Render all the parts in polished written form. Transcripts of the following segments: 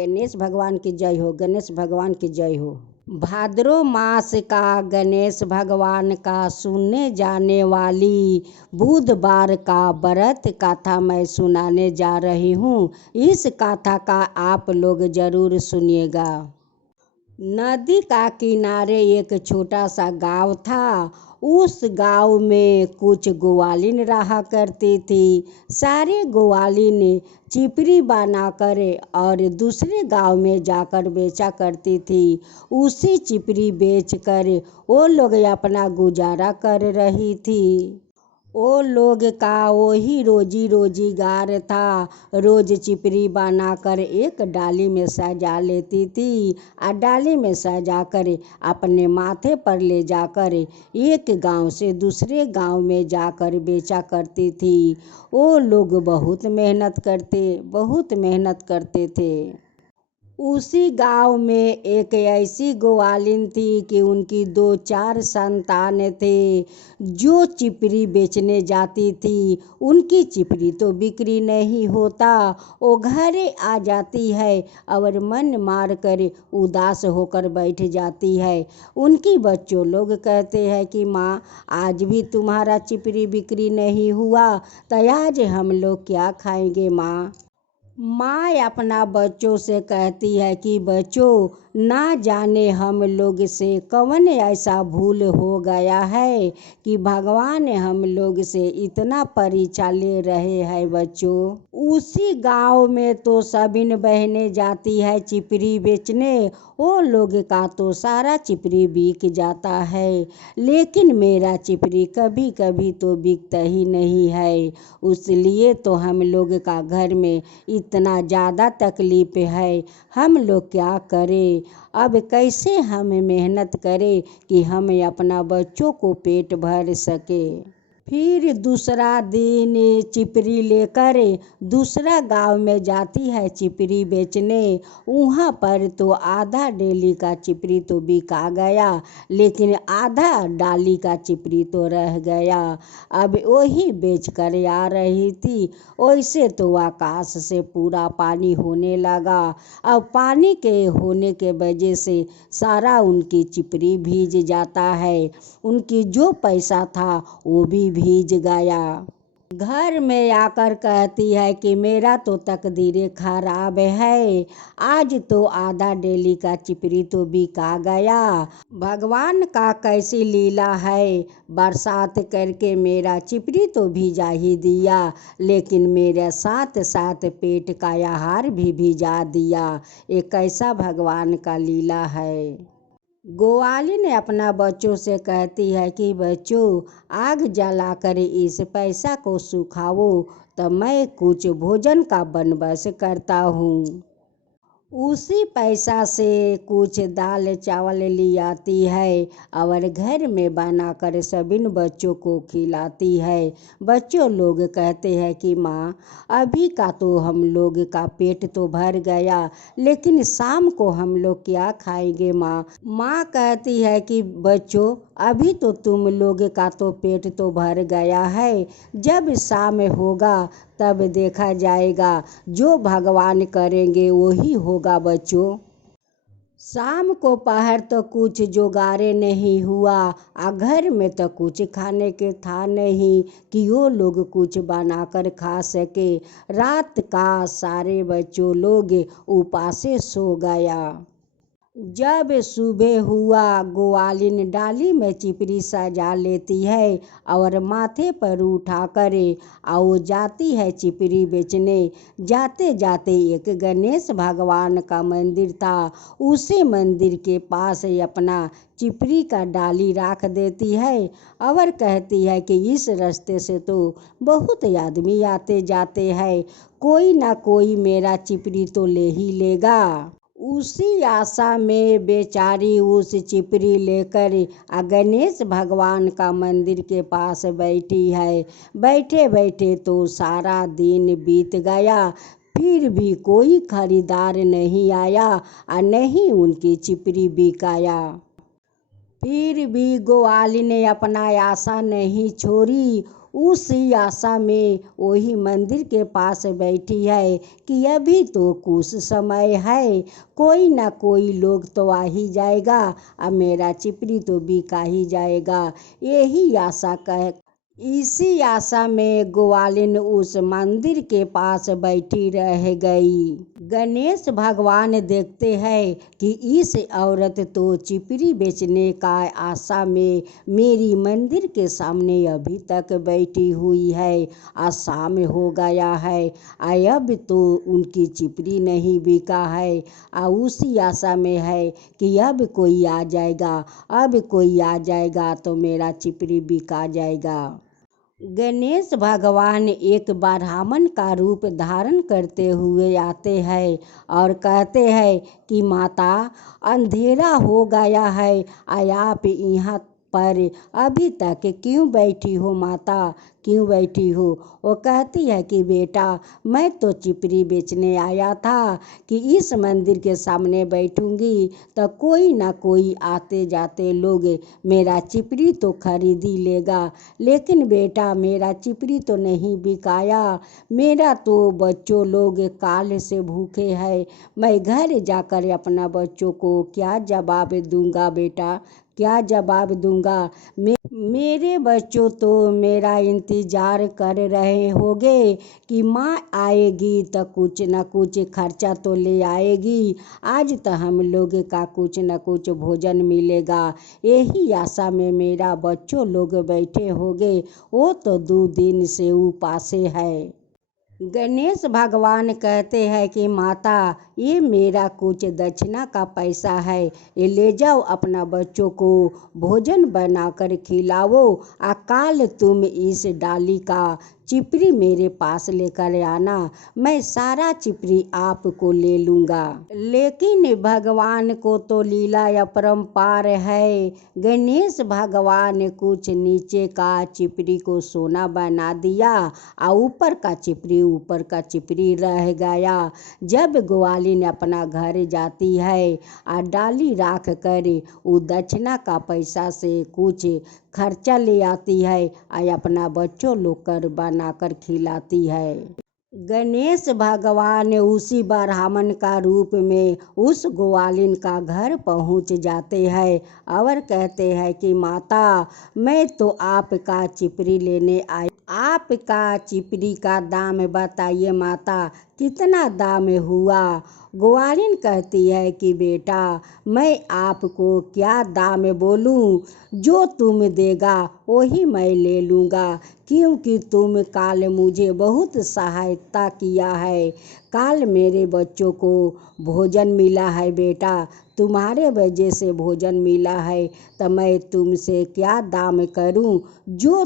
गणेश भगवान की जय हो, गणेश भगवान की जय हो। भाद्रो मास का गणेश भगवान का सुनने जाने वाली बुधवार का व्रत कथा मैं सुनाने जा रही हूँ। इस कथा का आप लोग जरूर सुनिएगा। नदी का किनारे एक छोटा सा गांव था। उस गांव में कुछ ग्वालिन रहा करती थी। सारे ग्वालिन चिपरी बनाकर और दूसरे गांव में जाकर बेचा करती थी। उसी चिपरी बेचकर वो लोग अपना गुजारा कर रही थी। वो लोग का वही रोजी रोजीगार था। रोज चिपरी बनाकर एक डाली में सजा लेती थी और डाली में सजा कर अपने माथे पर ले जाकर एक गांव से दूसरे गांव में जाकर बेचा करती थी। वो लोग बहुत मेहनत करते थे। उसी गांव में एक ऐसी ग्वालिन थी कि उनकी 2-4 संतान थे। जो चिपरी बेचने जाती थी उनकी चिपरी तो बिक्री नहीं होता। वो घरे आ जाती है और मन मार कर उदास होकर बैठ जाती है। उनकी बच्चों लोग कहते हैं कि माँ, आज भी तुम्हारा चिपरी बिक्री नहीं हुआ, तो आज हम लोग क्या खाएंगे माँ। माँ अपना बच्चों से कहती है कि बच्चों, ना जाने हम लोग से कौन ऐसा भूल हो गया है कि भगवान हम लोग से इतना परीक्षा ले रहे हैं बच्चों। उसी गांव में तो सभी बहनें जाती है चिपरी बेचने। वो लोग का तो सारा चिपरी बिक जाता है, लेकिन मेरा चिपरी कभी कभी तो बिकता ही नहीं है। इसलिए तो हम लोग का घर में इतना ज़्यादा तकलीफ है। हम लोग क्या करें, अब कैसे हम मेहनत करें कि हम अपना बच्चों को पेट भर सके। फिर दूसरा दिन चिपरी लेकर दूसरा गांव में जाती है चिपरी बेचने। वहाँ पर तो आधा डेली का चिपरी तो बिका गया, लेकिन आधा डाली का चिपरी तो रह गया। अब वही बेच कर आ रही थी। वैसे तो आकाश से पूरा पानी होने लगा। अब पानी के होने के वजह से सारा उनकी चिपरी भीग जाता है। उनकी जो पैसा था वो भी भीग गया। घर में आकर कहती है कि मेरा तो तकदीर खराब है, आज तो आधा डेली का चिपरी तो बिका गया। भगवान का कैसी लीला है, बरसात करके मेरा चिपरी तो भिजा ही दिया, लेकिन मेरे साथ साथ पेट का आहार भी भिजा दिया। ये कैसा भगवान का लीला है। ग्वालिन अपना बच्चों से कहती है कि बच्चों, आग जलाकर इस पैसा को सुखाओ, तो मैं कुछ भोजन का बंदोबस्त करता हूँ। उसी पैसा से कुछ दाल चावल ले आती है और घर में बनाकर सभी बच्चों को खिलाती है। बच्चों लोग कहते हैं कि माँ, अभी का तो हम लोग का पेट तो भर गया, लेकिन शाम को हम लोग क्या खाएंगे माँ। माँ कहती है कि बच्चों, अभी तो तुम लोग का तो पेट तो भर गया है, जब शाम होगा तब देखा जाएगा। जो भगवान करेंगे वही होगा बच्चों। शाम को पहर तो कुछ जुगाड़े नहीं हुआ, आ घर में तो कुछ खाने के था नहीं कि वो लोग कुछ बनाकर खा सके। रात का सारे बच्चों लोग उपासे सो गया। जब सुबह हुआ, ग्वालिन डाली में चिपरी सजा लेती है और माथे पर उठाकर आओ जाती है चिपरी बेचने। जाते जाते एक गणेश भगवान का मंदिर था। उसी मंदिर के पास अपना चिपरी का डाली रख देती है और कहती है कि इस रास्ते से तो बहुत आदमी आते जाते हैं, कोई ना कोई मेरा चिपरी तो ले ही लेगा। उसी आशा में बेचारी उस चिपरी लेकर गणेश भगवान का मंदिर के पास बैठी है। बैठे बैठे तो सारा दिन बीत गया, फिर भी कोई खरीदार नहीं आया और नहीं उनकी चिपरी बिकाया। फिर भी ग्वालिन ने अपना आशा नहीं छोड़ी। उसी आशा में वही मंदिर के पास बैठी है कि अभी तो कुछ समय है, कोई ना कोई लोग तो आ ही जाएगा, अब मेरा चिपरी तो बिका ही जाएगा। यही आशा कह इसी आशा में ग्वालिन उस मंदिर के पास बैठी रह गई। गणेश भगवान देखते हैं कि इस औरत तो चिपरी बेचने का आशा में मेरी मंदिर के सामने अभी तक बैठी हुई है। आज शाम हो गया है, अब तो उनकी चिपरी नहीं बिका है। उसी आशा में है कि अब कोई आ जाएगा, अब कोई आ जाएगा तो मेरा चिपरी बिका जाएगा। गणेश भगवान एक ब्राह्मण का रूप धारण करते हुए आते हैं और कहते हैं कि माता, अंधेरा हो गया है, आप यहाँ पर अभी तक क्यों बैठी हो माता, क्यों बैठी हो? वो कहती है कि बेटा, मैं तो चिपरी बेचने आया था कि इस मंदिर के सामने बैठूंगी तो कोई ना कोई आते जाते लोग मेरा चिपरी तो खरीदी लेगा, लेकिन बेटा मेरा चिपरी तो नहीं बिकाया, मेरा तो बच्चों लोग काल से भूखे हैं, मैं घर जाकर अपना बच्चों को क्या जवाब दूंगा बेटा, क्या जवाब दूंगा? मेरे बच्चों तो मेरा इंतज़ार कर रहे होंगे कि माँ आएगी तो कुछ न कुछ खर्चा तो ले आएगी, आज तो हम लोग का कुछ न कुछ भोजन मिलेगा। यही आशा में मेरा बच्चों लोग बैठे होंगे, वो तो 2 दिन से उपासे है। गणेश भगवान कहते हैं कि माता, ये मेरा कुछ दक्षिणा का पैसा है, ये ले जाओ, अपना बच्चों को भोजन बनाकर खिलाओ, काल तुम इस डाली का चिपरी मेरे पास लेकर आना, मैं सारा चिपरी आपको ले लूँगा। लेकिन भगवान को तो लीला अपरंपार है। गणेश भगवान ने कुछ नीचे का चिपरी को सोना बना दिया और ऊपर का चिपरी रह गया। जब ग्वालिन अपना घर जाती है और डाली राख कर वो दक्षिणा का पैसा से कुछ खर्चा ले आती है और अपना बच्चों लोग कर बनाकर खिलाती है। गणेश भगवान उसी ब्राह्मण का रूप में उस ग्वालिन का घर पहुंच जाते हैं और कहते हैं कि माता, मैं तो आपका चिपरी लेने आई, आपका चिपरी का दाम बताइए माता, कितना दाम हुआ? ग्वालिन कहती है कि बेटा, मैं आपको क्या दाम बोलूं, जो तुम देगा वही मैं ले लूँगा, क्योंकि तुम काल मुझे बहुत सहायता किया है, काल मेरे बच्चों को भोजन मिला है बेटा, तुम्हारे वजह से भोजन मिला है, तो मैं तुमसे क्या दाम करूं? जो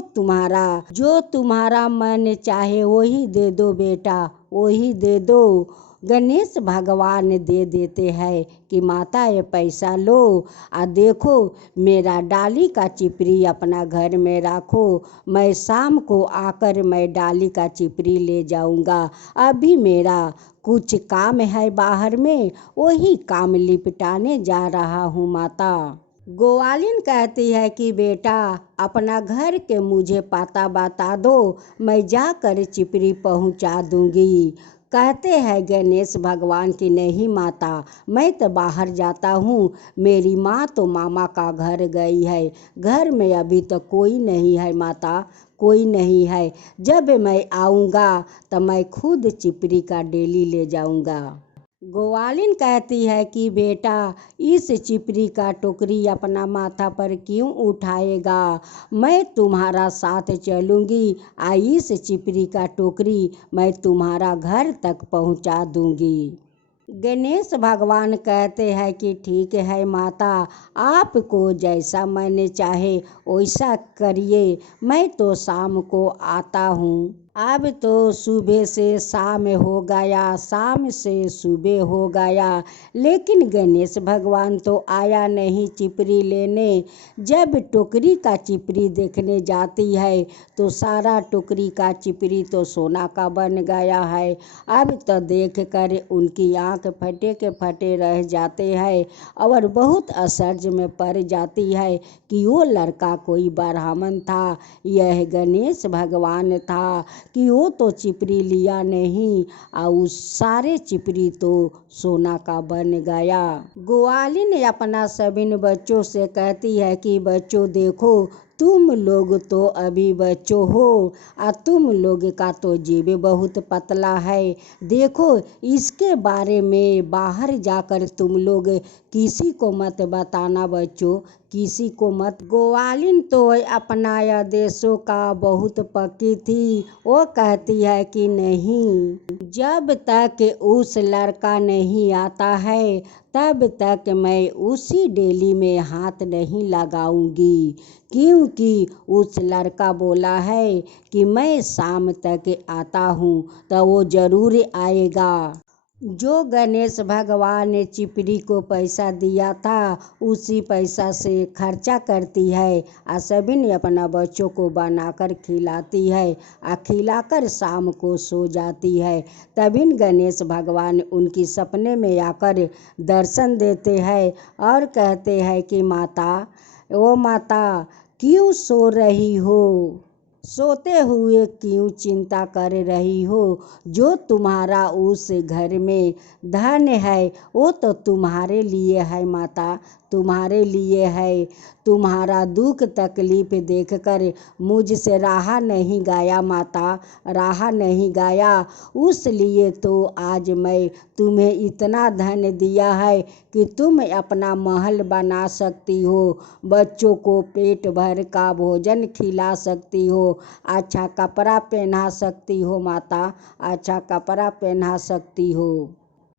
तुम्हारा मन चाहे वही दे दो बेटा, वही दे दो। गणेश भगवान दे देते हैं कि माता, ये पैसा लो, देखो मेरा डाली का चिपरी अपना घर में रखो, मैं शाम को आकर मैं डाली का चिपरी ले जाऊंगा, अभी मेरा कुछ काम है बाहर में, वही काम निपटाने जा रहा हूँ माता। ग्वालिन कहती है कि बेटा, अपना घर के मुझे पता बता दो, मैं जाकर चिपरी पहुँचा दूंगी। कहते हैं गणेश भगवान की नहीं माता, मैं तो बाहर जाता हूँ, मेरी माँ तो मामा का घर गई है, घर में अभी तो कोई नहीं है माता, कोई नहीं है, जब मैं आऊँगा तो मैं खुद चिपरी का डेली ले जाऊँगा। ग्वालिन कहती है कि बेटा, इस चिपरी का टोकरी अपना माथा पर क्यों उठाएगा, मैं तुम्हारा साथ चलूँगी, इस चिपरी का टोकरी मैं तुम्हारा घर तक पहुँचा दूँगी। गणेश भगवान कहते हैं कि ठीक है माता, आपको जैसा मैंने चाहे वैसा करिए, मैं तो शाम को आता हूँ। अब तो सुबह से शाम हो गया, शाम से सुबह हो गया, लेकिन गणेश भगवान तो आया नहीं चिपरी लेने। जब टोकरी का चिपरी देखने जाती है तो सारा टोकरी का चिपरी तो सोना का बन गया है। अब तो देख कर उनकी आँख फटे के फटे रह जाते हैं और बहुत आश्चर्य में पड़ जाती है कि वो लड़का कोई ब्राह्मण था, यह गणेश भगवान था कि वो तो चिपरी लिया नहीं और उस सारे चिपरी तो सोना का बन गया। ग्वालिन अपना सभी बच्चों से कहती है कि बच्चों देखो, तुम लोग तो अभी बच्चों हो और तुम लोग का तो जीभ बहुत पतला है। देखो, इसके बारे में बाहर जाकर तुम लोग किसी को मत बताना बच्चों, किसी को मत। ग्वालिन तो अपना आदेशों का बहुत पक्की थी। वो कहती है कि नहीं, जब तक उस लड़का नहीं आता है तब तक मैं उसी डेली में हाथ नहीं लगाऊंगी, क्योंकि उस लड़का बोला है कि मैं शाम तक आता हूँ तो वो जरूर आएगा। जो गणेश भगवान ने चिपरी को पैसा दिया था उसी पैसा से खर्चा करती है और सभी ने अपना बच्चों को बनाकर खिलाती है और खिलाकर शाम को सो जाती है। तभी गणेश भगवान उनकी सपने में आकर दर्शन देते हैं और कहते हैं कि माता, ओ माता, क्यों सो रही हो, सोते हुए क्यों चिंता कर रही हो। जो तुम्हारा उस घर में धन है वो तो तुम्हारे लिए है माता, तुम्हारे लिए है। तुम्हारा दुख तकलीफ देखकर मुझसे रहा नहीं गया माता, रहा नहीं गया। उस लिए तो आज मैं तुम्हें इतना धन दिया है कि तुम अपना महल बना सकती हो, बच्चों को पेट भर का भोजन खिला सकती हो, अच्छा कपड़ा पहना सकती हो माता, अच्छा कपड़ा पहना सकती हो।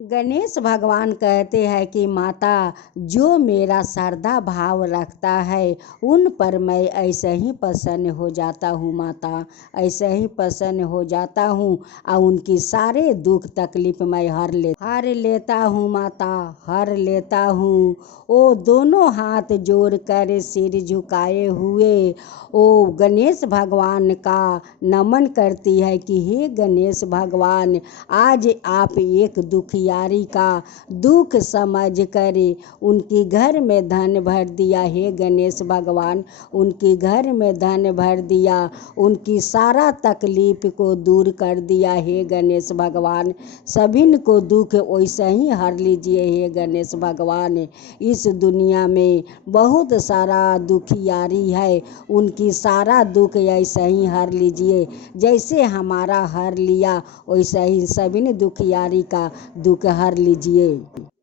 गणेश भगवान कहते हैं कि माता, जो मेरा श्रद्धा भाव रखता है उन पर मैं ऐसे ही प्रसन्न हो जाता हूँ माता, ऐसे ही प्रसन्न हो जाता हूँ और उनकी सारे दुख तकलीफ मैं हर लेता हूँ माता, हर लेता हूँ। वो दोनों हाथ जोड़ कर सिर झुकाए हुए वो गणेश भगवान का नमन करती है कि हे गणेश भगवान, आज आप एक दुखियारी का दुख समझ कर उनके घर में धन भर दिया। हे गणेश भगवान, उनके घर में धन भर दिया, उनकी सारा तकलीफ को दूर कर दिया। हे गणेश भगवान, सभी को दुख वैसे ही हर लीजिए। हे गणेश भगवान, इस दुनिया में बहुत सारा दुखियारी है, उनकी सारा दुख ऐसे ही हर लीजिए। जैसे हमारा हर लिया वैसे ही सभी दुखियारी का दुख हर लीजिए।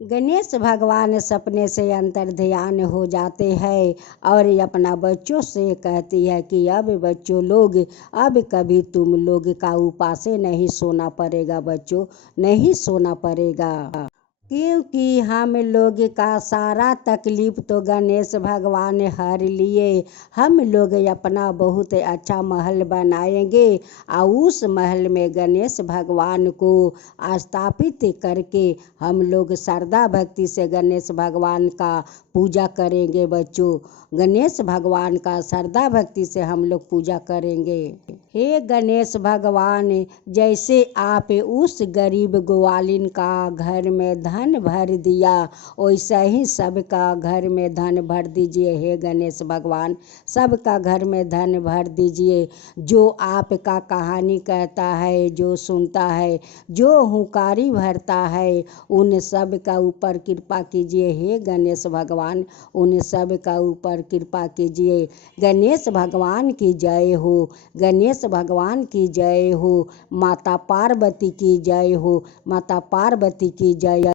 गणेश भगवान सपने से अंतर ध्यान हो जाते हैं और अपना बच्चों से कहती है कि अब बच्चों लोग, अब कभी तुम लोग का उपासे नहीं सोना पड़ेगा बच्चों, नहीं सोना पड़ेगा, क्योंकि हम लोग का सारा तकलीफ तो गणेश भगवान हर लिए। हम लोग अपना बहुत अच्छा महल बनाएंगे और उस महल में गणेश भगवान को स्थापित करके हम लोग श्रद्धा भक्ति से गणेश भगवान का पूजा करेंगे बच्चों, गणेश भगवान का श्रद्धा भक्ति से हम लोग पूजा करेंगे। हे गणेश भगवान, जैसे आप उस गरीब ग्वालिन का घर में धन भर दिया वैसे ही सबका घर में धन भर दीजिए। हे गणेश भगवान, सबका घर में धन भर दीजिए। जो आपका कहानी कहता है, जो सुनता है, जो हुंकारी भरता है, उन सब का ऊपर कृपा कीजिए। हे गणेश भगवान, उन सब का ऊपर कृपा कीजिए। गणेश भगवान की जय हो, गणेश भगवान की जय हो, माता पार्वती की जय हो, माता पार्वती की जय।